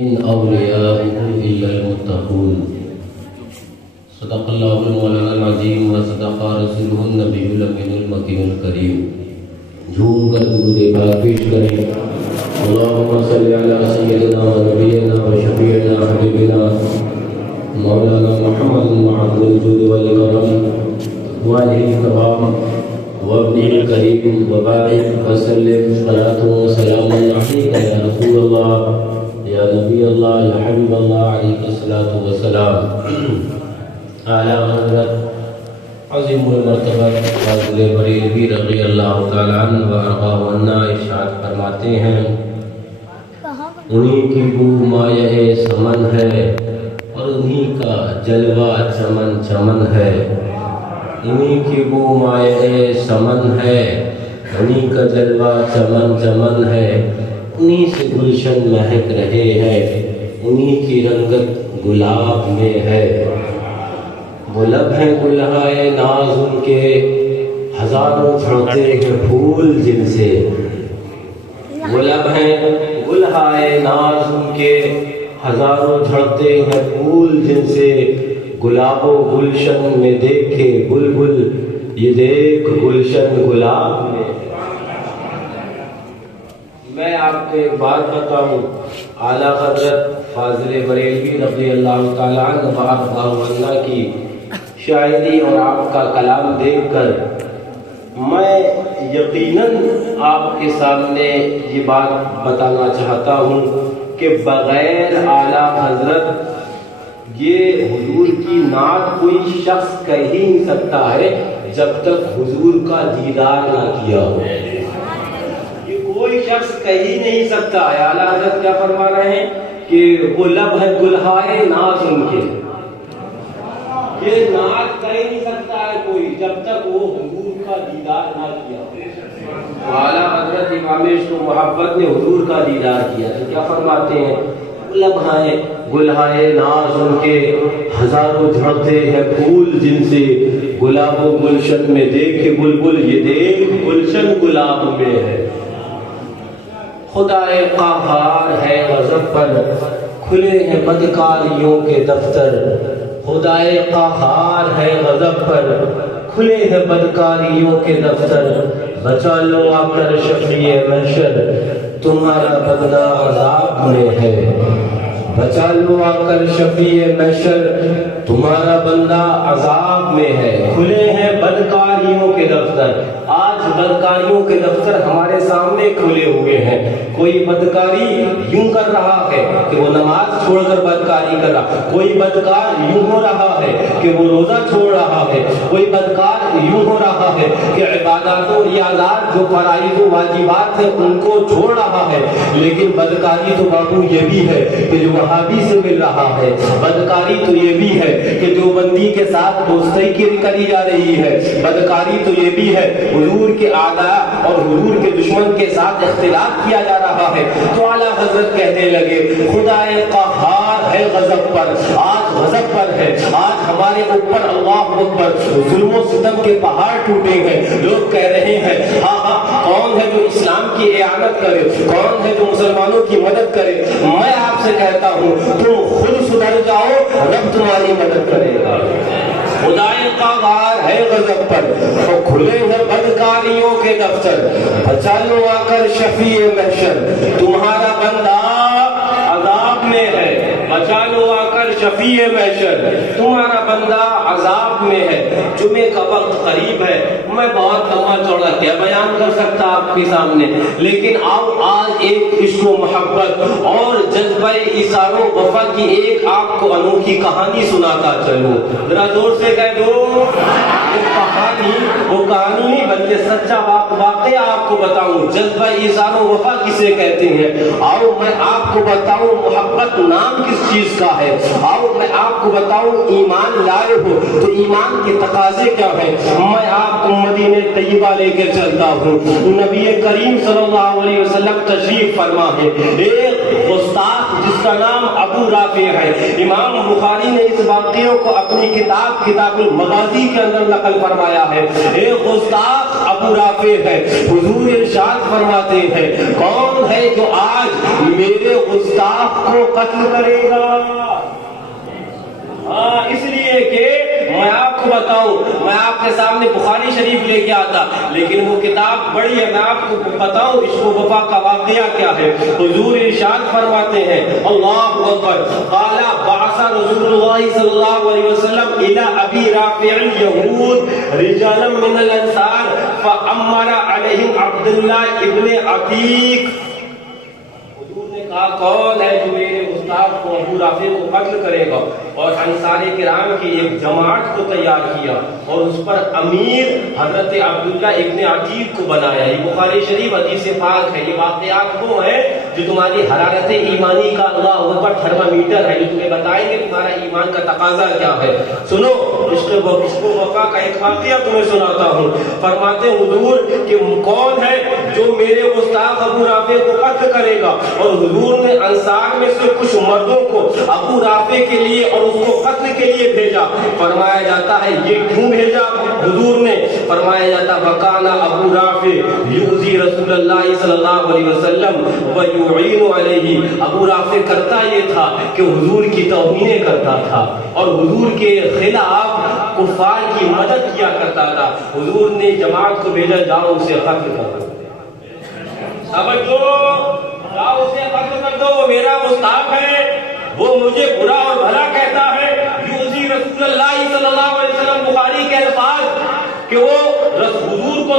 إن أولياؤه إلا المتقون. صدق الله المولانا العظيم وصدق رسوله النبي الأمين المكين الكريم. جھوم کر درود پاک پیش کریں. اللهم صل على سيدنا ونبينا وشفيعنا حبيبنا مولانا محمد معظم الجود والكرم وآله الكرام وابنه الكريم وبارك وسلم صلاة وسلام عليك يا رسول الله یا نبی اللہ یا حبیب اللہ علیہ الصلوۃ والسلام. اعلیٰ حضرت عظیم المرتبہ فاضل بریلوی رضی اللہ تعالیٰ عنہ وارضاہ عنا ارشاد فرماتے ہیں انہی کی بو مایہ سمن ہے اور انہی کا جلوہ چمن چمن ہے. انہی کی بو مایہ سمن ہے انہی کا جلوہ چمن چمن ہے. انہی سے گلشن مہک رہے ہیں انہی کی رنگت گلاب میں ہے. وہ لب ہیں گلہائے ناز ان کے ہزاروں جھڑتے ہیں پھول جن سے. وہ لب ہیں گلہائے ناز ان کے ہزاروں جھڑتے ہیں پھول جن سے. گلاب و گلشن میں دیکھے بلبل یہ دیکھ گلشن گلاب میں. میں آپ کو ایک بات بتاؤں. اعلیٰ حضرت فاضل بریلوی رضی اللہ تعالیٰ عنہ وارضاہ کی شاعری اور آپ کا کلام دیکھ کر میں یقیناً آپ کے سامنے یہ بات بتانا چاہتا ہوں کہ بغیر اعلیٰ حضرت یہ حضور کی نعت کوئی شخص کہہ ہی نہیں سکتا ہے جب تک حضور کا دیدار نہ کیا ہو. کوئی شخص کہہ ہی نہیں سکتا ہے. اعلیٰ حضرت کیا فرما رہے ہیں کہ وہ لب ہے گلہائے ناز ان کے. یہ نعت کہہ ہی نہیں سکتا ہے کوئی جب تک وہ حضور کا دیدار نہ کیا ہو. اعلیٰ حضرت امام عشق و محبت نے حضور کا دیدار کیا تو کیا فرماتے ہیں لب ہے گلہائے ناز ان کے ہزاروں جھڑتے ہیں پھول جن سے. گلاب و گلشن میں دیکھے بلبل یہ دیکھ گلشن گلاب میں ہے. خدا قہار ہے غضب پر کھلے ہیں بدکاریوں کے دفتر. خدا قہار ہے غضب پر کھلے ہیں بدکاریوں کے دفتر. بچا لو آ کر شفیع محشر تمہارا بندہ عذاب میں ہے. بچا لو آ کر شفیع محشر تمہارا بندہ عذاب میں ہے. کھلے ہیں بدکاریوں کے دفتر. آج بدکاریوں کے دفتر ہمارے سامنے کھلے ہوئے ہیں. کوئی بدکاری یوں کر رہا ہے کہ وہ نماز چھوڑ کر بدکاری کر رہا. کوئی بدکار یوں ہو رہا ہے کہ وہ روزہ چھوڑ رہا ہے. کوئی بدکار یوں ہو رہا ہے کہ عبادات و ریاضات جو فرائض و واجبات ہیں ان کو چھوڑ رہا ہے. لیکن بدکاری تو بابو یہ بھی ہے کہ جو وہابی سے مل رہا ہے. بدکاری تو یہ بھی ہے کہ جو بندی کے ساتھ دوستی کری جا رہی ہے. بدکاری تو یہ بھی ہے حضور کے اعداء اور حضور کے دشمن کے ساتھ اختلاف کیا جا رہا ہے. تو اعلیٰ حضرت کہنے لگے خدا قہار ہے غضب پر. آج غضب پر ہے. آج ہمارے اوپر اللہ اکبر ظلم و ستم کے پہاڑ ٹوٹے ہیں. لوگ کہہ رہے ہیں ہاں کون ہے جو اسلام کی اعانت کرے, کون ہے جو مسلمانوں کی مدد کرے. میں آپ سے کہتا ہوں تم خود سدھر جاؤ رب تمہاری مدد کرے گا. خدا قہار ہے غضب پر تو کھلے ہیں بدکاریوں کے دفتر. بچا لو آ کر شفیع محشر تمہارا بندہ عذاب میں ہے. بچا لو آ کر شفیع محشر تمہارا بندہ عذاب میں ہے. جمعے کا وقت قریب ہے. میں بہت لمبا چوڑا کیا بیان کر سکتا آپ کے سامنے, لیکن آؤ آج ایک عشق و محبت اور جذبہ ایثار و وفا کی ایک آپ کو انوکھی کہانی سناتا چلوں. ذرا زور سے کہہ دو وہ کہانی نہیں بلکہ سچا واقعہ آپ کو بتاؤں. جذبہ ایثار و وفا کسے کہتے ہیں آؤ میں آپ کو بتاؤں. محبت نام کس چیز کا ہے آؤ میں آپ کو بتاؤں. ایمان لائے ہو تو ایمان کے تقاضے کیا ہیں. میں آپ کو مدینہ طیبہ لے کے چلتا ہوں. نبی کریم صلی اللہ علیہ وسلم تشریف فرما ہے. ایک گستاخ جس کا نام ابو رافع ہے۔ امام بخاری نے اس واقعے کو اپنی کتاب المغازی کے اندر نقل فرمایا ہے۔ ایک گستاخ ابو رافع ہے۔ حضور ارشاد فرماتے ہیں کون ہے جو آج میرے گستاخ کو قتل کرے گا؟ اس لیے کہ میں آپ کو بتاؤں، میں آپ کے سامنے بخاری شریف لے کے آتا لیکن وہ کتاب بڑی ہے، میں آپ کو بتاؤں عشق و وفا کا واقعہ کیا ہے۔ حضور ارشاد فرماتے ہیں اللہ اکبر، قال بعث رسول اللہ صلی اللہ علیہ وسلم الى ابی رافع الیہود رجالا من الانصار فامر علیہم عبداللہ ابن عتیق۔ کون ہے جو میرے گستاخ کو ابو رافع کو قتل کرے گا؟ اور انصار کرام کی ایک جماعت کو تیار کیا اور اس پر امیر حضرت عبداللہ ابن عتیق کو بنایا۔ یہ بخاری شریف حدیث پاک ہے۔ یہ واقعات وہ ہیں جو تمہاری حرارت ایمانی کا اللہ اکبر تھرمامیٹر ہے، جو تمہیں بتائیں گے تمہارا ایمان کا تقاضا کیا ہے۔ سنو عشق و وفا کا ایک واقعہ تمہیں سناتا ہوں۔ فرماتے حضور کہ کون ہے جو میرے گستاخ ابو رافع کو قتل کرے گا؟ اور حضور نے انصار میں سے کچھ مردوں کو ابو رافع کے لیے اور اس کو قتل کے لیے بھیجا۔ فرمایا جاتا ہے یہ کیوں بھیجا حضور نے؟ فرمایا جاتا وکانا ابو رافع یؤذی رسول اللہ صلی اللہ علیہ وسلم ویعین علیہ۔ ابو رافع کرتا یہ تھا کہ حضور کی توہینیں کرتا تھا اور حضور کے خلاف کفار کی مدد کیا کرتا تھا۔ حضور نے جماعت کو بھیجا جاؤ اسے قتل کر دو، جاؤ اسے قتل کر دو، وہ میرا گستاخ ہے، وہ مجھے برا اور بھلا کہتا ہے۔ یؤذی رسول اللہ صلی اللہ علیہ وسلم، بخاری کے الفاظ کہ وہ حضور کو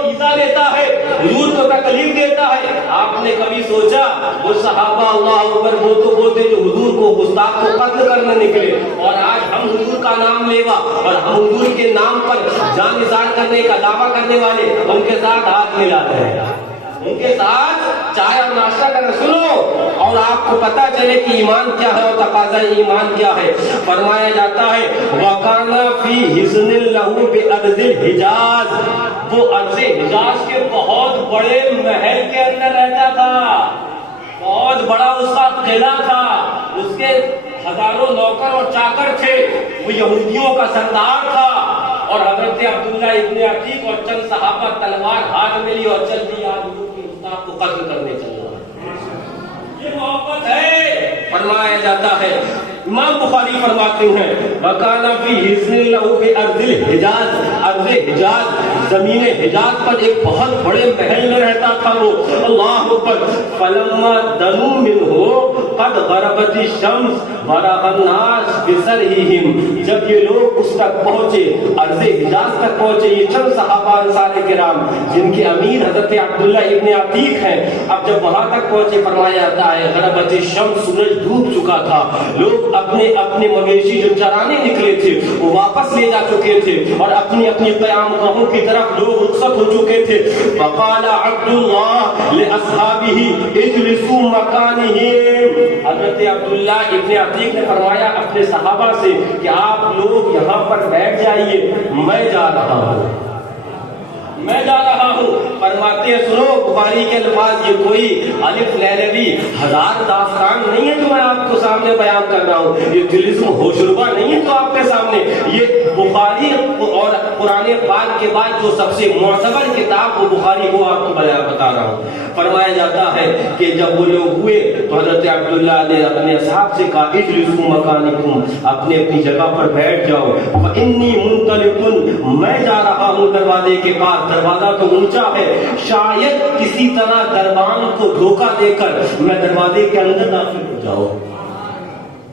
ایذا دیتا ہے، حضور کو تکلیف دیتا ہے۔ آپ نے کبھی سوچا وہ صحابہ اللہ اکبر وہ تھے جو حضور کو گستاخ کو قتل کرنے نکلے، اور آج ہم حضور کا نام لیوا اور ہم حضور کے نام پر جان نثار کرنے کا دعویٰ کرنے والے ان کے ساتھ ہاتھ ملاتے ہیں، ان کے ساتھ چائے اور ناشتہ کرنا۔ سنو اور آپ کو پتا چلے کہ ایمان کیا ہے اور تقاضا ایمان کیا ہے۔ فرمایا جاتا ہے وَقَانَ فِي حِصْنٍ لَهُ بِأَرْضِ الْحِجَازِ، وہ ارض حجاز کے بہت بڑے محل کے اندر رہتا تھا، بہت بڑا اس کا قلعہ تھا، اس کے ہزاروں نوکر اور چاکر تھے، وہ یہودیوں کا سردار تھا۔ اور حضرت عبداللہ ابن عتیق اور چند صحابہ تلوار ہاتھ میں لی اور چل دی حضور کے گستاخ کو قتل کرنے چل رہا۔ یہ محبت ہے۔ فرمایا جاتا ہے امام بخاری فرماتے ہیں وَكَانَ فِي حِصْنٍ لَهُ بِأَرْضِ الْحِجَازِ، ارض حجاز زمین حجاز پر ایک بہت بڑے محل میں رہتا تھا وہ۔ اللہ اکبر، فَلَمَّا دَنُوا مِنْهُ قَدْ غَرَبَتِ الشَّمْسُ وَرَأَى النَّاسُ بِسَرْحِهِمْ، جب یہ لوگ اس تک پہنچے، ارض حجاز تک پہنچے، یہ چند صحابہ انصار کرام جن کے امیر حضرت عبداللہ ابن عتیق ہیں، اب جب وہاں تک پہنچے فرمایا جاتا ہے غربت الشمس، سورج ڈوب چکا تھا، لوگ اپنے مویشی جو چرانے نکلے تھے وہ واپس لے جا چکے تھے اور اپنی قیام گاہوں کی طرف لوگ رخصت ہو چکے تھے۔ وقال عبد اللہ لأصحابہ اجلسوا مکانہم، حضرت عبداللہ ابن عتیق نے فرمایا اپنے صحابہ سے کہ آپ لوگ یہاں پر بیٹھ جائیے، میں جا رہا ہوں، میں جا رہا ہوں۔ فرماتے ہیں سنو بخاری کے الفاظ، یہ کوئی الف لیلوی ہزار داستان نہیں ہے جو میں آپ کو سامنے بیان کر رہا ہوں، یہ طلسم ہوشربا نہیں ہے تو آپ کے سامنے، یہ بخاری اور قرآن پاک کے بعد جو سب سے معتبر کتاب وہ بخاری کو آپ کو بتا رہا ہوں۔ فرمایا جاتا ہے کہ جب وہ لوگ ہوئے تو حضرت عبداللہ نے اپنے اصحاب سے کہا اجلسوا مکانکم، اپنی جگہ پر بیٹھ جاؤ، فانی منطلق، میں جا رہا ہوں دروازے کے پاس، دروازہ تو اونچا ہے، شاید کسی طرح دربان کو دھوکہ دے کر میں دروازے کے اندر داخل ہو جاؤں،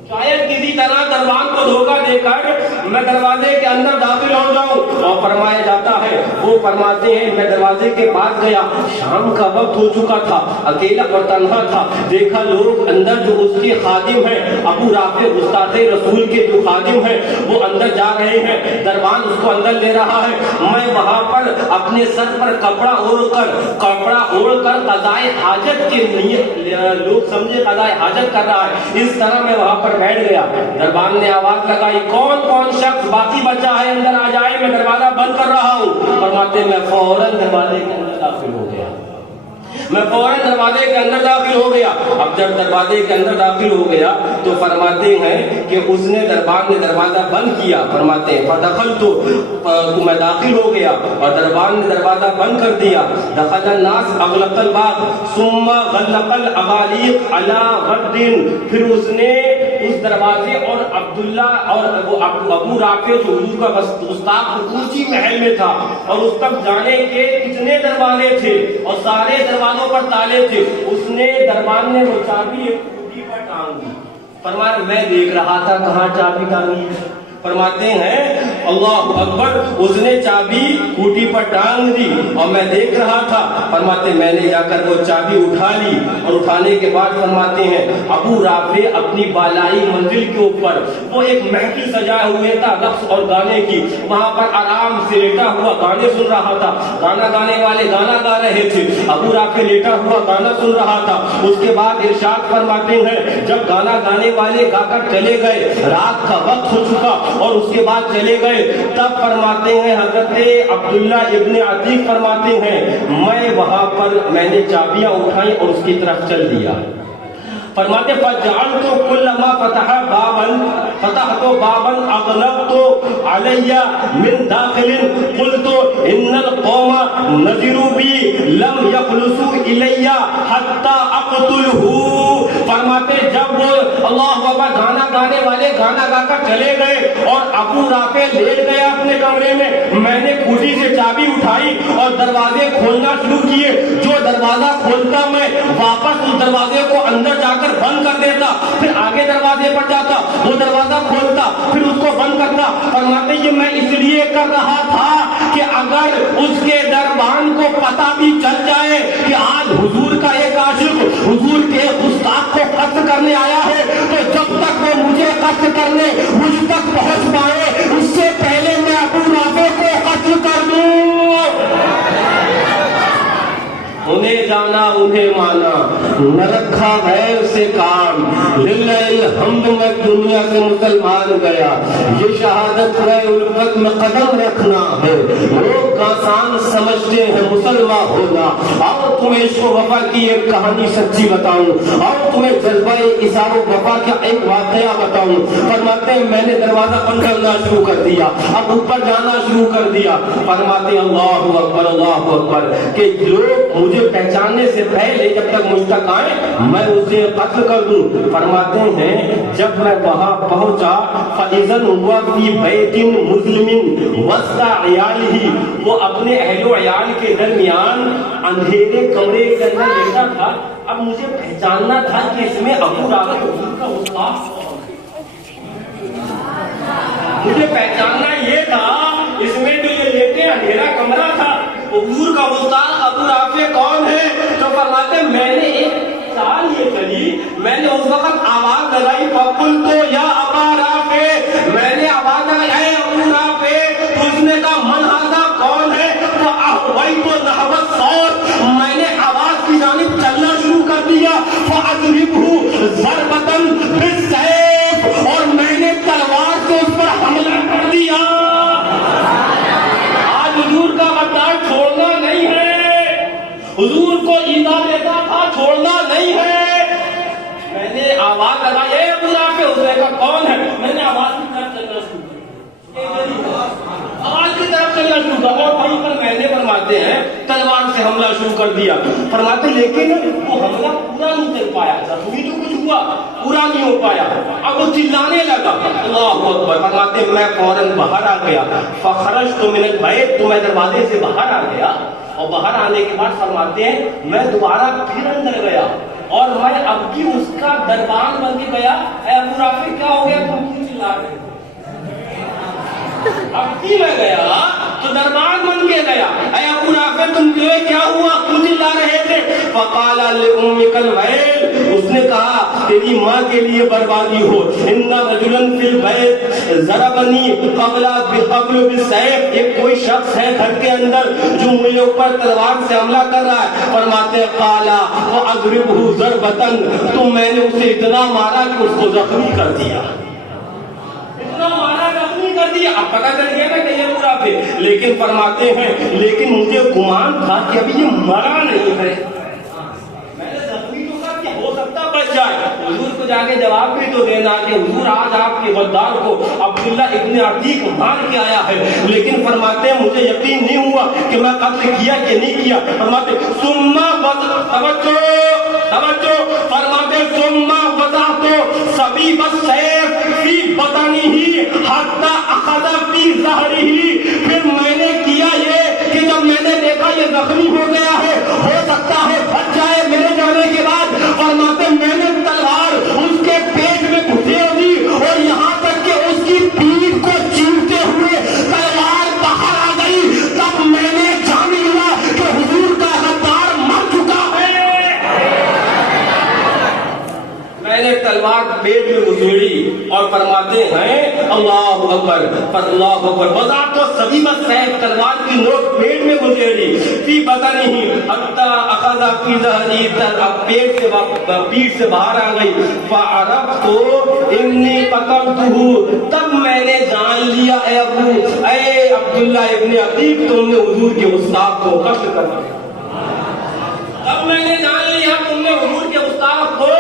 شاید کسی طرح دربان کو دھوکہ دے کر میں دروازے کے اندر داخل ہو جاؤں۔ اور فرمایا جاتا ہے وہ فرماتے ہیں میں دروازے کے پاس گیا، شام کا وقت ہو چکا تھا، اکیلا اور تنہا تھا، دیکھا لوگ اندر جو اس کے خادم ہیں، ابو رافع گستاخ رسول کے جو خادم ہیں وہ اندر جا رہے ہیں، دربان اس کو اندر لے رہا ہے، میں وہاں پر اپنے سر پر کپڑا اوڑھ کر قضائے حاجت کے لیے، لوگ سمجھے قضائے حاجت کر رہا ہے، اس طرح میں وہاں پر بیٹھ گیا۔ دربان نے آواز لگائی کون شخص باقی بچا ہے اندر آ جائے، میں دروازہ بند کر رہا ہوں۔ فرماتے میں فوراً دروازے کے اندر داخل ہو گیا۔ میں فوراً دروازے کے اندر داخل ہو گیا. اب جب دروازے کے اندر داخل ہو گیا تو فرماتے ہیں کہ اس نے دربار نے دروازہ بند کیا. فرماتے ہیں فدخلت، تو میں داخل ہو گیا اور دربار نے دروازہ بند کر دیا. دخل الناس اغلق الباب ثم غلق الابالیق علی غد، پھر اس نے اس دروازے اور عبداللہ اور ابو رافع جو حضور کا استاد اونچی محل میں تھا اور اس تک جانے کے کتنے دروازے تھے اور سارے دروازوں پر تالے تھے، اس نے دربار نے وہ چابی ایک ٹوٹی پر ٹانگ دی. فرمایا میں دیکھ رہا تھا کہاں چابی ٹانگی ہے. فرماتے ہیں اللہ اکبر، اس نے چابی کوٹی پر ٹانگ دی اور میں دیکھ رہا تھا. فرماتے میں نے جا کر وہ چابی اٹھا لی اور اٹھانے کے بعد فرماتے ہیں ابو رافع اپنی بالائی منزل کے اوپر وہ ایک محفل سجائے ہوئے تھا رقص اور گانے کی، وہاں پر آرام سے لیٹا ہوا گانے سن رہا تھا. گانا گانے والے گانا گا رہے تھے، ابو رافع لیٹا ہوا گانا سن رہا تھا. اس کے بعد ارشاد فرماتے ہیں جب گانا گانے والے گا کر چلے گئے، رات کا وقت ہو چکا اور اس کے بعد چلے گئے، تب فرماتے ہیں حضرت عبداللہ ابن عتیق فرماتے ہیں میں وہاں پر میں نے چابیاں اٹھائیں اور اس کی طرف چل دیا. فرماتے فجعلت كل ما فتحت بابا اغلقت علي من داخل قلت ان القوم نذروا بي لم يخلصوا الي حتى اقتله. فرماتے جب وہ اللہ اکبر گانا گانے والے گانا گا کر چلے گئے اور ابو رافع لیٹ گیا اپنے کمرے میں نے کوٹی سے چابی اٹھائی اور دروازے کھولنا شروع کیے. جو دروازہ کھولتا میں واپس اس دروازے کو اندر جا کر بند کر دیتا، پھر آگے دروازے پر جاتا وہ دروازہ کھولتا پھر اس کو بند کرتا. فرماتے یہ میں اس لیے کر رہا تھا کہ اگر اس کے دربان کو پتہ بھی چل جائے کہ آج حضور کا ایک عاشق حضور کے استاد کو قتل کرنے آیا ہے تو جب تک وہ مجھے قتل کرنے مجھ تک پہنچ پائے اس سے پہلے میں ابو رافع کو قتل کر دوں. انہیں جانا انہیں مانا، نہ رکھا غیر سے کام. للہ الحمد میں دنیا سے مسلمان گیا، یہ شہادت ہے الفت میں قدم رکھنا ہے. لوگ آسان سمجھتے ہیں مسلمان ہونا. اور تمہیں عشق و وفا کی ایک کہانی سچی بتاؤں اور تمہیں جذبہ اظہار و وفا کا ایک واقعہ بتاؤں. فرماتے ہیں میں نے دروازہ بند کرنا شروع کر دیا، اب اوپر جانا شروع کر دیا. فرماتے اللہ اکبر کہ لوگ مجھے پہچاننے سے پہلے جب تک مجھ تک آئے میں اسے قتل کر دوں. فرماتے ہیں جب میں وہاں پہنچا فَإِذَنْ هُوَ فِي بَيْتٍ مُظْلِمٍ وَسْطَ عِيَالِهِ، وہ اپنے اہل و عیال کے درمیان اندھیرے کمرے کے اندر لیٹا تھا. اب مجھے پہچاننا تھا کہ اس میں ابو رافع حضور کا استاد، مجھے پہچاننا یہ تھا اس میں جو یہ لیٹے اندھیرا کمرہ تھا حضور کا استاد ابو رافع کون ہے. تو فرماتے میں نے ایک چال یہ چلی، میں نے اس وقت آواز لگائی فَقُلْتُ يَا أَبَا رَافِعٍ، میں نے آواز لگائی اے ابو رافع. اس نے کہا من هذا کون ہے. فَأَحْوَيْتُ نَحْوَ الصَّوْتِ، میں نے آواز کی جانب چلنا شروع کر دیا. فَأَضْرِبْهُ ضَرْبَةً بِالسَّيْفِ، اور میں نے تلوار سے اس پر حملہ کر دیا. حضور کا غدار چھوڑنا نہیں ہے، حضور کو ایذا دیتا تھا چھوڑنا نہیں ہے. میں نے آواز لگائی اے ابو رافع، اس نے کہا کون ہے. میں نے آواز کی طرف چلنا شروع کیا، آواز کی طرف چلنا شروع کیا اور وہیں پر میں نے فرماتے ہیں تلوار سے حملہ شروع کر دیا. فرماتے لیکن وہ حملہ پورا نہیں کر پایا، زخمی تو کچھ ہوا پورا نہیں ہو پایا. اب وہ چلانے لگا اللہ اکبر. فرماتے میں فوراً باہر آ گیا. فخرجت من البیت، تو میں دروازے سے باہر آ گیا اور باہر آنے کے بعد فرماتے ہیں میں دوبارہ پھر اندر گیا اور میں اب کی اس کا دربان بن کے گیا. اے ابو رافع کیا ہو گیا تم کیوں چلا رہے؟ اب کی میں گیا تو دربان بن کے گیا. اے ابو رافع تم کیا ہوا کیوں چلا رہے تھے؟ فقال لأمك الويل، اس نے کہا تیری ماں کے لیے بربادی ہو. ان رجلا فی البیت ضربنی قبل بالسیف، ایک کوئی شخص ہے گھر کے اندر جو میرے اوپر تلوار سے حملہ کر رہا ہے. فرماتے قال واضربه ضربة، تو میں نے اسے اتنا مارا کہ اس کو زخمی کر دیا. مارا زخمی کر دیا. اب پتہ چل گیا نا کہ یہ برا تھے، لیکن فرماتے ہیں لیکن مجھے گمان تھا کہ ابھی یہ مرا نہیں ہے. کو جا کے جواب بھی تو دینا کہ حضور آج آپ کے غدار کو عبداللہ ابن عتیق مار کے آیا ہے، لیکن فرماتے ہیں مجھے یقین نہیں ہوا کہ میں قتل کیا کہ نہیں کیا. فرماتے توجہ فرماتے ثم وضعت صبیب السیف فی بطنہ حتی اخذ فی ظہرہ. پھر میں نے کیا یہ کہ جب میں نے دیکھا یہ زخمی ہو گیا ہے، ہو سکتا ہے بچ جائے میرے جانے کے بعد، فرماتے میں نے تلوار اس کے پیٹ میں گھسیڑ دی اور یہاں تک کہ اس کی پیٹھ کو چیرتے ہوئے تلوار باہر آ گئی. تب میں نے جان لیا کہ حضور کا غدار مر چکا ہے. میں نے تلوار پیٹ میں گھسیڑی اور فرماتے ہیں اللہ اکبر اللہ اکبر. وضعت صبیب السیف، تلوار کی نوک پیٹ میں گھسیڑی، فی بطنہ حتی اخذ فی ظہرہ، پیٹ سے باہر آ گئی. فعرفت انی قتلتہ، تب میں نے جان لیا اے عبداللہ ابن عتیق تم نے حضور کے استاد کو قتل کر دیا. تب میں نے جان لیا تم نے حضور کے استاد کو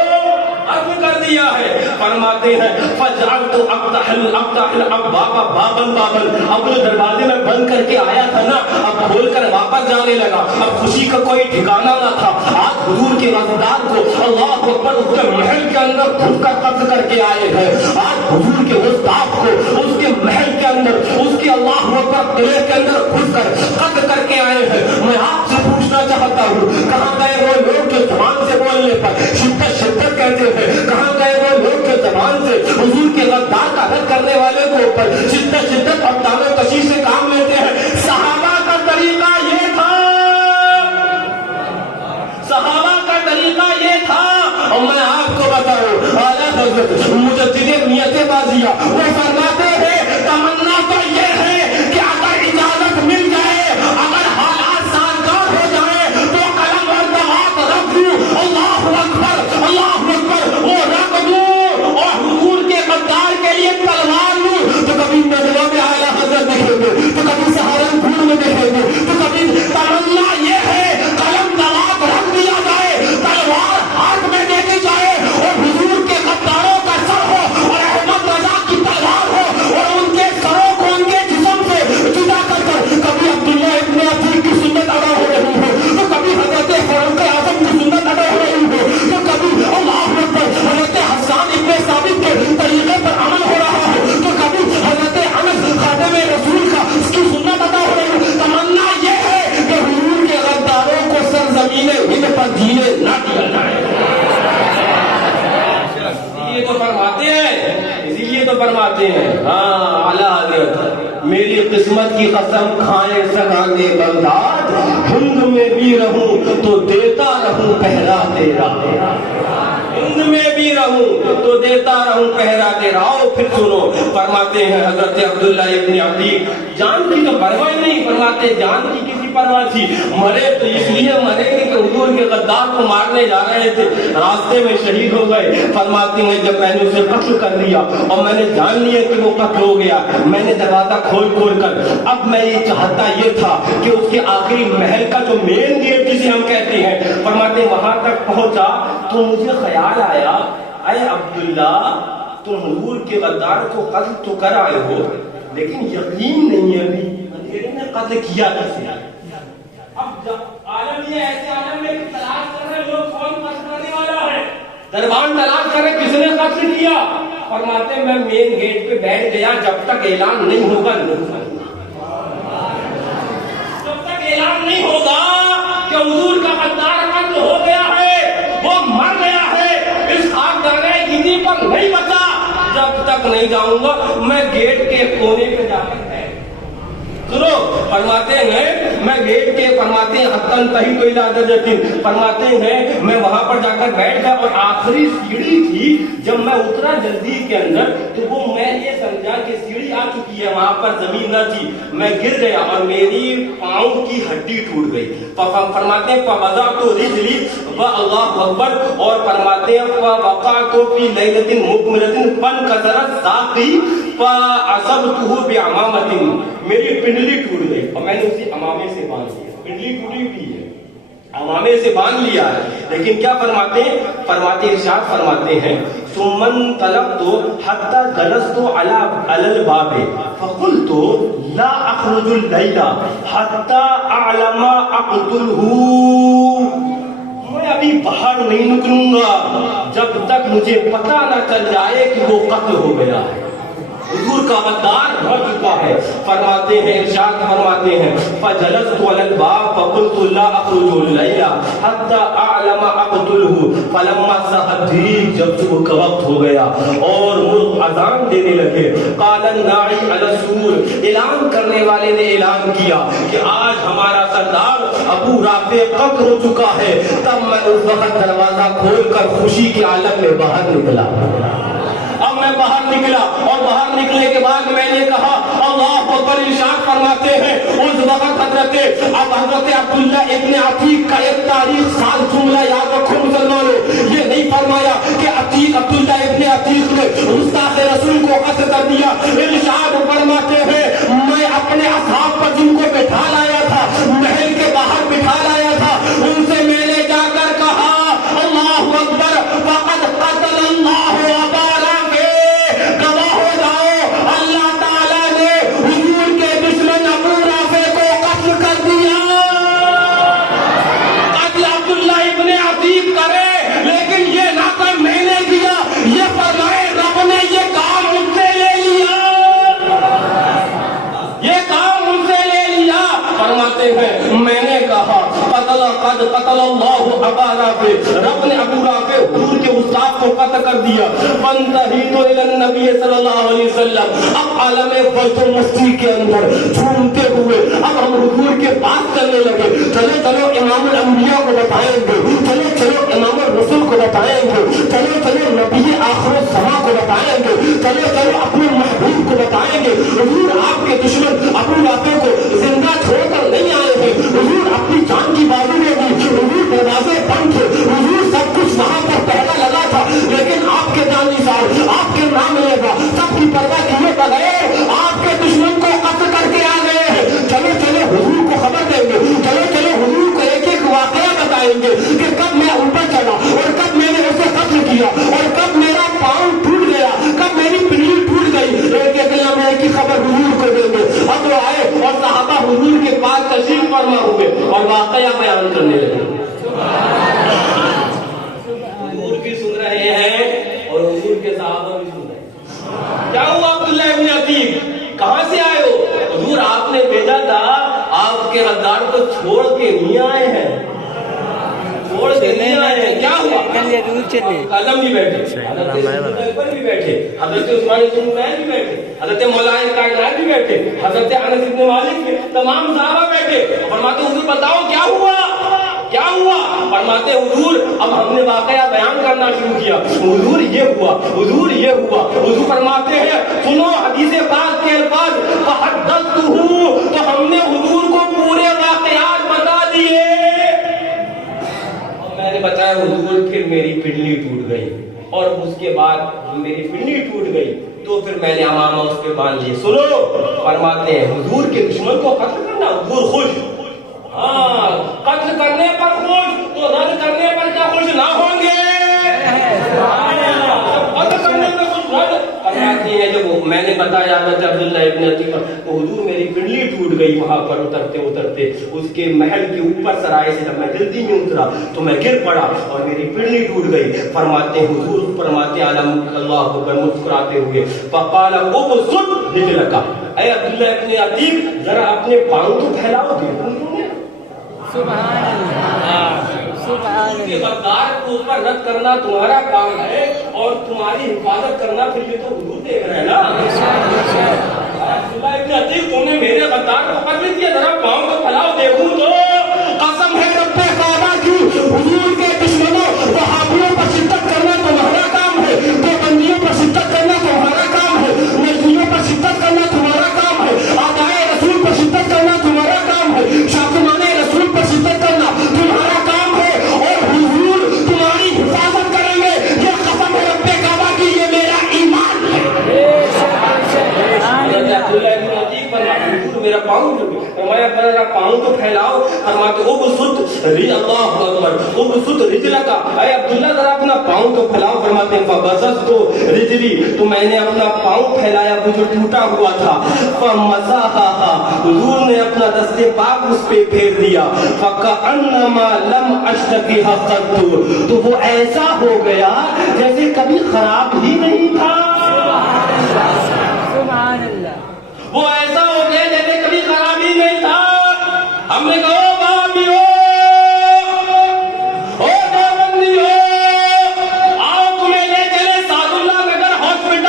قتل کر دیا ہے. فرماتے ہیں فجعلت افتح الابواب بابا، اب دروازے میں بند کر کے آیا تھا نا، اب کھول کر واپس جانے لگا. اب خوشی کا کوئی ٹھکانہ نہ تھا. آج حضور کے غدار کو اللہ اکبر اس کے محل کے اندر گھس کر قتل کر کے آئے ہیں. آج حضور کے استاد کو اس کے محل کے اندر، اس کے اللہ اکبر قلعے کے اندر گھس کر قتل کر کے آئے ہیں. میں آپ سے پوچھنا چاہتا ہوں کہاں گئے وہ لوگ جو زبان سے بولنے پر شدت کہتے ہیں؟ کہاں گئے وہ لوگ جو زبان سے حضور کے غدار کا رد کرنے والے کو اوپر شدت اور دعوے کشی سے کام لیتے ہیں؟ صحابہ کا طریقہ یہ تھا، صحابہ کا طریقہ یہ تھا. اور میں آپ کو بتاؤں اعلیٰ حضرت مجدد نیت بازیہ وہ فرماتے ہیں تمنا تو یہ ہے کہ اگر اجازت مل جائے، اگر حالات سازگار ہو جائے تو قلم اور دوات رکھ دوں، اللہ اکبر اللہ اکبر، وہ رکھ دوں اور حضور کے غدار کے لیے تلوار لوں. تو کبھی نجوہ میں اعلیٰ حضرت دیکھیں گے، تو کبھی سہارنپور میں دیکھیں گے، تو کبھی تمنا یہ ہے قلم دوات رکھ دیا جائے، تلوار ہاتھ میں دے دی جائے اور حضور کے غداروں کا سر ہو اور احمد رضا کی تلوار ہو اور ان کے سروں کو ان کے جسم سے جدا کر کر کبھی عبداللہ ابن عتیق کی سنت ادا ہو رہی ہو، تو کبھی حضرت فاروق اعظم کی سنت ادا ہو رہی ہو، تو کبھی اللہ اکبر حضرت حسان ابن ثابت کے طریقے پر عمل ہو رہا ہو، تو کبھی حضرت انس خادم رسول کا اس کی سنت ادا ہو رہی ہو. تمنا یہ ہے کہ حضور کے غداروں کو سرزمین ہند پر جینے نہ دیا جائے. یہ تو فرماتے ہیں، اسی لیے تو فرماتے ہیں ہاں اعلیٰ حضرت میری قسمت کی قسم کھائے سگانے بغداد، ہند میں بھی رہوں تو دیتا رہوں پہرا تیرا، ہند میں بھی رہوں تو دیتا رہوں پہرا تیرا. آؤ پھر سنو، فرماتے ہیں حضرت عبداللہ ابن عتیق جان کی تو پرواہ نہیں، فرماتے جان کی کسی پرواہ تھی، مرے تو اس لیے مرے کہ حضور کے غدار کو مارنے جا رہے تھے، راستے میں شہید ہو گئے. فرماتے ہیں جب میں نے اسے قتل کر دیا اور میں نے جان لیا کہ وہ قتل ہو گیا، میں نے دروازہ کھول کر اب میں یہ چاہتا یہ تھا کہ اس کے آخری محل کا جو مین گیٹ جسے ہم کہتے ہیں، فرماتے وہاں تک پہنچا تو مجھے خیال آیا اے عبداللہ تم حضور کے غدار کو قتل تو کر آئے ہو لیکن یقین نہیں ہے ابھی اندھیرے میں قتل کیا کیسے ہے. اب عالم یہ ایسے عالم میں تلاش کر رہے لوگ کون قتل کرنے والا ہے، دربان تلاش کرے کس نے قتل کیا. فرماتے میں مین گیٹ پہ بیٹھ گیا، جب تک اعلان نہیں ہوگا جب تک اعلان نہیں ہوگا کہ حضور کا غدار قتل ہو گیا ہے، وہ مر گیا ہے، اس خاکدانہ گدی پر نہیں بچا، جب تک نہیں جاؤں گا. میں گیٹ کے کونے پہ جا کر سنو، فرماتے ہیں میں گیٹ کے فرماتے ہیں حتن تہی تو الادجتن، فرماتے ہیں میں وہاں پر جا کر بیٹھ گیا اور آخری سیڑھی تھی جب میں اترا جلدی کے اندر تو وہ میں یہ سمجھا کہ سیڑھی آ چکی ہے، وہاں پر زمین نہ تھی، میں گر گیا اور میری پاؤں کی ہڈی ٹوٹ گئی. فرماتے ہیں فوضعت رجلی واللہ اکبر، اور فرماتے ہیں فوقعت فی لیلۃ مکملۃ فانکسرت ساقی فعصبته بعمامۃ، میری پنڈلی ٹوٹ گئی اور میں نے اسے امامے سے باندھ لیا. پنڈلی ٹوٹی ہوئی ہے، امامے سے باندھ لیا ہے، لیکن کیا فرماتے ہیں، فرماتے ارشاد فرماتے ہیں ثم انطلقت حتى جلست على الباب فقلت لا اخرج الليل حتى اعلم اقتله، میں ابھی باہر نہیں نکلوں گا جب تک مجھے پتہ نہ چل جائے کہ وہ قتل ہو گیا ہے۔ حضور کا غدار ہو چکا ہے۔ فرماتے ہیں، ارشاد فرماتے ہیں، فجلست علی الباب فقلت لا اخرج الليل حتى اعلم اقتله فلما صحت، جب صبح کا وقت ہو گیا اور مرغ اذان دینے لگے، قال الناعی علی السور، اعلان کرنے والے نے اعلان کیا کہ آج ہمارا سردار ابو رافع قتل ہو چکا ہے، تب میں اس وقت دروازہ کھول کر خوشی کے عالم میں باہر نکلا۔ اب میں باہر نکلا اور باہر نکلنے کے بعد میں نے کہا اللہ اکبر، ارشاد فرماتے ہیں اس وقت حضرت عبداللہ ابن عتیق کا ایک تاریخ سال جملہ یاد رکھو مسلمانوں، یہ نہیں فرمایا کہ عبداللہ ابن عتیق نے گستاخ رسول کو قتل کر دیا۔ ارشاد فرماتے ہیں میں اپنے اصحاب پر جن کو بٹھا لایا تھا، محل کے باہر بٹھا لایا تھا، ان سے میں نے جا کر کہا اللہ اکبر، فقد قتل اللہ ابا رافع، گواہ ہو جاؤ اللہ تعالیٰ نے حضور کے دشمن ابو رافع کو قتل کر دیا۔ قتل عبداللہ ابن عتیق کرے لیکن یہ نہ کہ میں نے کیا، یہ فرمائے رب نے یہ کام مجھ سے لے لیا، یہ کام مجھ سے لے لیا۔ فرماتے ہیں میں نے کہا قد قتل اللہ ابا رافع، رب نے ابو رافع حضور کے استاد کو قتل کر دیا۔ فانتہیت الی النبی صلی اللہ علیہ وسلم، اب عالم فضل و مستی کے اندر جھومتے ہوئے اب ہم حضور کے پاس چلنے لگے، چلو چلو امام الانبیاء کو بتائیں گے، چلو چلو امام الرسول کو بتائیں گے، چلو چلو نبی آخر الزماں کو بتائیں گے، چلو چلو اپنے محبوب کو بتائیں گے۔ حضور آپ کے دشمن ابو رافع کو زندہ چھوڑ کر نہیں آئے ہیں، حضور اپنی جان کی بازو میں بھی، حضور دروازے بند تھے، حضور سب کچھ وہاں پر پہلا لگا تھا، لیکن آپ کے جانثار آپ کے نام لے گا سب کی پرواہ کیے بغیر آپ کے دشمن کو قتل کر کے آ گئے ہیں۔ چلو چلو حضور کو خبر دیں گے، چلو چلو حضور کو ایک ایک واقعہ بتائیں گے کہ کب میں اوپر چلا اور کب میں نے اسے قتل کیا اور کب میرا پاؤں ٹوٹ گیا، کب میری پنڈلی ٹوٹ گئی، ایک ایک لمحے کی خبر حضور کو دیں گے۔ اب وہ آئے اور صحابہ حضور کے پاس تشریف فرما ہوئے اور واقعہ بیان کرنے لگے۔ حضور بھی سن رہے ہیں اور حضور کے صحابہ بھی سن رہے ہیں۔ کیا ہوا عبداللہ ابن عتیق، کہاں سے آئے ہو؟ حضور آپ نے بھیجا تھا، آپ کے غدار کو چھوڑ کے نہیں آئے ہیں، چھوڑ کے نہیں آئے ہیں۔ کیا ہوا؟ قدم بھی بیٹھے، حضرت اکبر بھی بیٹھے، حضرت عثمان بن عفان بھی بیٹھے، حضرت مولانا کائنات بھی بیٹھے، حضرت انس بن مالک بھی، تمام صحابہ بیٹھے۔ فرماتے حضور بتاؤ کیا ہوا، کیا ہوا؟ فرماتے حضور اب ہم نے واقعہ بیان کرنا شروع کیا، حضور یہ ہوا، حضور یہ ہوا۔ حضور فرماتے ہیں سنو حدیث پاک کے الفاظ، فحدثتہ، تو ہم نے حضور کو پورے واقعات بتا دیے۔ میں نے بتایا حضور، پھر میری پنڈلی ٹوٹ گئی اور اس کے بعد میری پنڈلی ٹوٹ گئی تو پھر میں نے امامہ اس پہ باندھ لیے۔ سنو، فرماتے ہیں حضور کے دشمن کو قتل کرنا، حضور خوش، ہاں قتل کرنے پر خوش تو رد کرنے پر کیا خوش نہ ہوں گے؟ قتل کرنے پر خوش رد فرماتی ہے جب میں نے بتایا حضرت عبداللہ ابن عتیق تو حضور میری پنڈلی ٹوٹ گئی وہاں پر اترتے اترتے اس کے محل کے اوپر سرائے سے جب میں جلدی میں اترا تو میں گر پڑا اور میری پنڈلی ٹوٹ گئی۔ فرماتے حضور فرماتے عالم اللہ اکبر مسکراتے ہوئے، فقال ابسط رجلک، اے عبداللہ ابن عتیق ذرا اپنے پاؤں کو پھیلاؤ گے؟ سبحان اللہ، سبحان اللہ۔ غدار کو اوپر رد کرنا تمہارا کام ہے اور تمہاری حفاظت کرنا پھر یہ تو حضور دیکھ رہے ہیں نا۔ عبداللہ ابن عتیق تم نے میرے غدار کو قتل کیا، ذرا پاؤں کو پھیلاؤ دیکھوں تو۔ قسم ہے رب کعبہ کی، حضور کے دشمنوں وہابیوں پر شدت کرنا تمہارا کام ہے، دیوبندیوں پر شدت کرنا تمہارا کام ہے، نجدیوں پر شدت کرنا تمہارا کام ہے، آقائے رسول پر شدت کرنا تمہارا کام ہے، شاکمانے رسول پر شدت کرنا تمہارا کام ہے، اور حضور تمہاری حفاظت کریں گے، یہ قسم ہے رب کعبہ کی، یہ میرا ایمان ہے۔ میرا پاؤں فرمایا میرا پاؤں کو پھیلاؤ۔ فرماتے ابسط اللہ اکبر ابسط رجلک، اے عبداللہ ذرا اپنا پاؤں تو پھیلاؤ، فرماتے ہیں فبسطت رجلی، تو میں نے اپنا پاؤں پھیلایا وہ جو ٹوٹا ہوا تھا، فمسحها، حضور نے اپنا دست پاک اس پہ پھیر دیا، فکأنما لم اشتکیها قط، تو وہ ایسا ہو گیا جیسے کبھی خراب ہی نہیں تھا، سبحان اللہ، وہ ایسا ہو گیا جیسے کبھی خراب ہی نہیں تھا۔ ہم نے کہا بابیو او دیوبندیو، آؤ تمہیں لے چلے سعد اللہ نگر ہاسپٹل،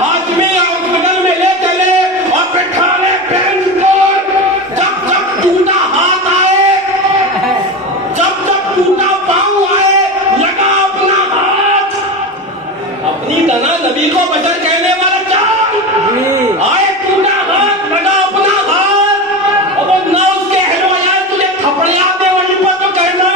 ہاشمی ہاسپٹل میں لے چلے اور بٹھانے بینچ پر، جب جب ٹوٹا ہاتھ آئے، جب جب ٹوٹا پاؤں آئے، لگا اپنا ہاتھ، اپنی طرح نبی کو بشر کہنے والا چاند آئے، ٹوٹا ہاتھ، لگا اپنا ہاتھ، اور وہ نہ اس کے اہل و عیال تجھے تھپڑیاں دے وہیں پر تو کہنا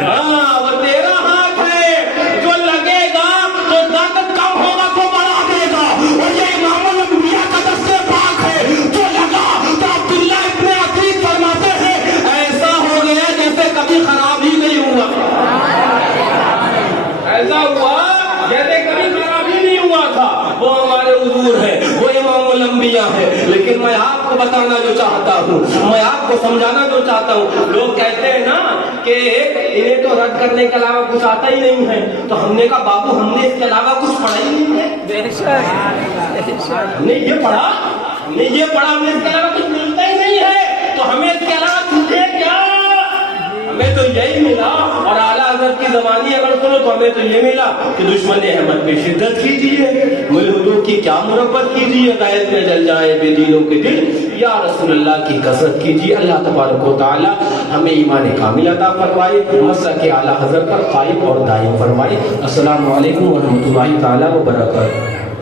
ہاں وہ تیرا ہاتھ ہے، جو لگے گا تو درد کم ہوگا تو بڑھا دے گا، اور یہ امام الانبیاء کا دست پاک ہے، جو لگا تو عبداللہ ابن عتیق فرماتے ہیں ایسا ہو گیا جیسے کبھی خراب ہی نہیں ہوا، ایسا ہوا جیسے کبھی خراب ہی نہیں ہوا تھا۔ وہ ہمارے حضور ہے، وہ امام الانبیاء ہے، لیکن میں آپ کو بتانا جو چاہتا ہوں، میں آپ کو سمجھانا جو چاہتا ہوں، لوگ کہتے ہیں نا کہ انہیں تو رد کرنے کے علاوہ کچھ آتا ہی نہیں ہے، تو ہم نے کہا بابو ہم نے اس کے علاوہ کچھ پڑھا ہی نہیں ہے، بے شک، ہم نے یہ پڑھا، ہم نے یہ پڑھا، ہمیں اس کے علاوہ کچھ ملتا ہی نہیں ہے، تو ہمیں اس کے علاوہ تجھے کیا، ہمیں تو یہی ملا۔ اور اعلیٰ حضرت کی زبانی اگر سنو تو ہمیں تو یہ ملا کہ دشمن احمد پہ شدت کیجیے، ملحدوں کی کیا مربت کیجیے، غیرت میں جل جائے بے دینوں کے دل، یا رسول اللہ کی کثرت کیجیے۔ اللہ تبارک و تعالی ہمیں ایمان کامل عطا فرمائے، مسلک اعلیٰ حضرت پر قائم اور دائم فرمائے۔ السلام علیکم ورحمۃ اللہ تعالی وبرکاتہ۔